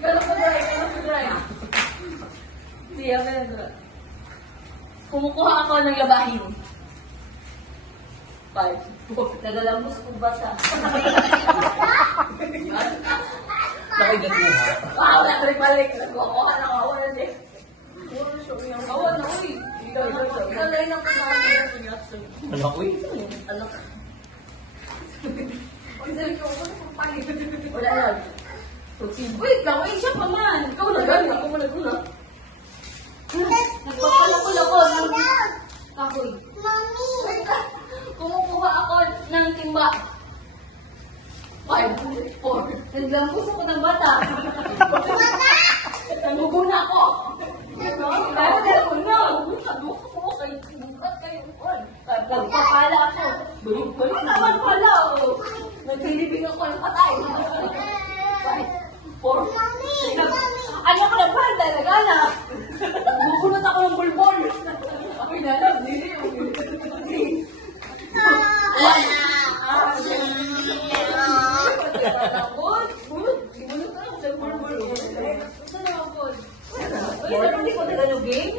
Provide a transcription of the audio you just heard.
Gano'n ko dry, gano'n ko dry. Siya, gano'n dry. Kumukuha ako ng labahin. 5, 4, nagalambos ko ba sa... Nakigat mo ha? Wala, balik-balik. Nagkukuha na ako na din. Awa na, uy. Ikaw na rin ang pagkakas. Anak ko eh. Anak. Wala yan. Wait lang, wait siya pa man. Ikaw na gano'n, ako man naguna. Nagpapalakul ako ng kahoy. Kumukuha ako ng timba. 5, 4. Naglambos ako ng bata. Nanguguna ako. Kaya nila ko na. Nagbuka ko kay bukat kayo. Nagpapala ako. Balik naman pala. Nagsilibing ako ng patay. 5, 4. Ano ko ng banda? Nagana. Nagbukunot ako ng bulbol. Ako'y nalang. Dili. Saan ako? Hindi ko tagalog game?